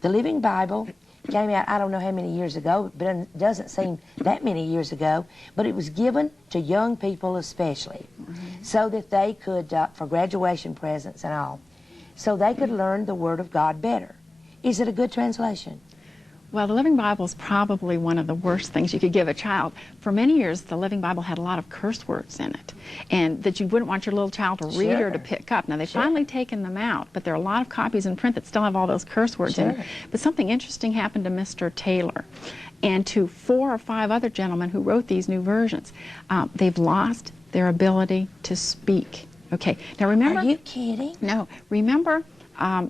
The Living Bible came out, I don't know how many years ago, but it doesn't seem that many years ago, but it was given to young people especially, so that they could, for graduation presents and all, so they could learn the Word of God better. Is it a good translation? Well, the Living Bible is probably one of the worst things you could give a child. For many years, the Living Bible had a lot of curse words in it, and that you wouldn't want your little child to read or to pick up. Now, they've finally taken them out, but there are a lot of copies in print that still have all those curse words in it. But something interesting happened to Mr. Taylor and to 4 or 5 other gentlemen who wrote these new versions. They've lost their ability to speak. Okay, now remember... Are you kidding? No. Remember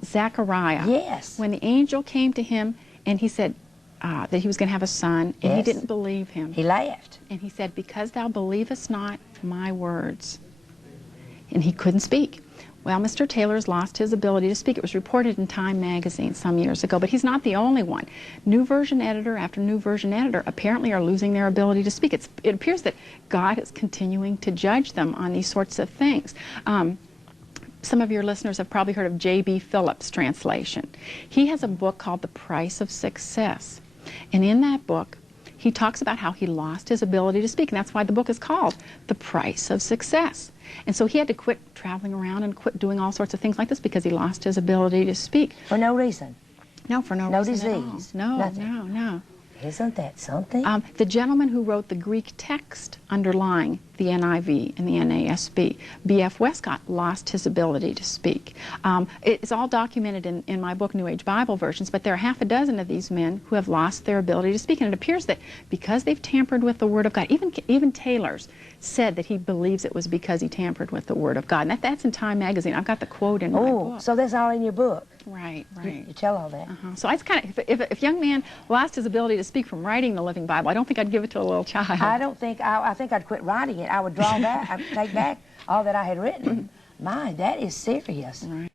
Zechariah? Yes. When the angel came to him, and he said that he was going to have a son, and he didn't believe him. He laughed. And he said, because thou believest not my words. And he couldn't speak. Well, Mr. Taylor's lost his ability to speak. It was reported in Time magazine some years ago, but he's not the only one. New version editor after new version editor apparently are losing their ability to speak. It appears that God is continuing to judge them on these sorts of things. Some of your listeners have probably heard of J.B. Phillips' translation. He has a book called The Price of Success. And in that book, he talks about how he lost his ability to speak. And that's why the book is called The Price of Success. And so he had to quit traveling around and quit doing all sorts of things like this because he lost his ability to speak. For no reason? No, for no reason at all. Disease? No, Nothing. no. Isn't that something? The gentleman who wrote the Greek text underlying the NIV and the NASB, B.F. Westcott, lost his ability to speak. It's all documented in my book, New Age Bible Versions, but there are half a dozen of these men who have lost their ability to speak. And it appears that because they've tampered with the Word of God, even Taylor's said that he believes it was because he tampered with the Word of God. And that's in Time magazine. I've got the quote in my book. Oh, so that's all in your book? Right. You tell all that. So it's kind of, if a young man lost his ability to speak from writing the Living Bible, I don't think I'd give it to a little child. I think I'd quit writing it. I would draw back, I'd take back all that I had written. My, that is serious. Right.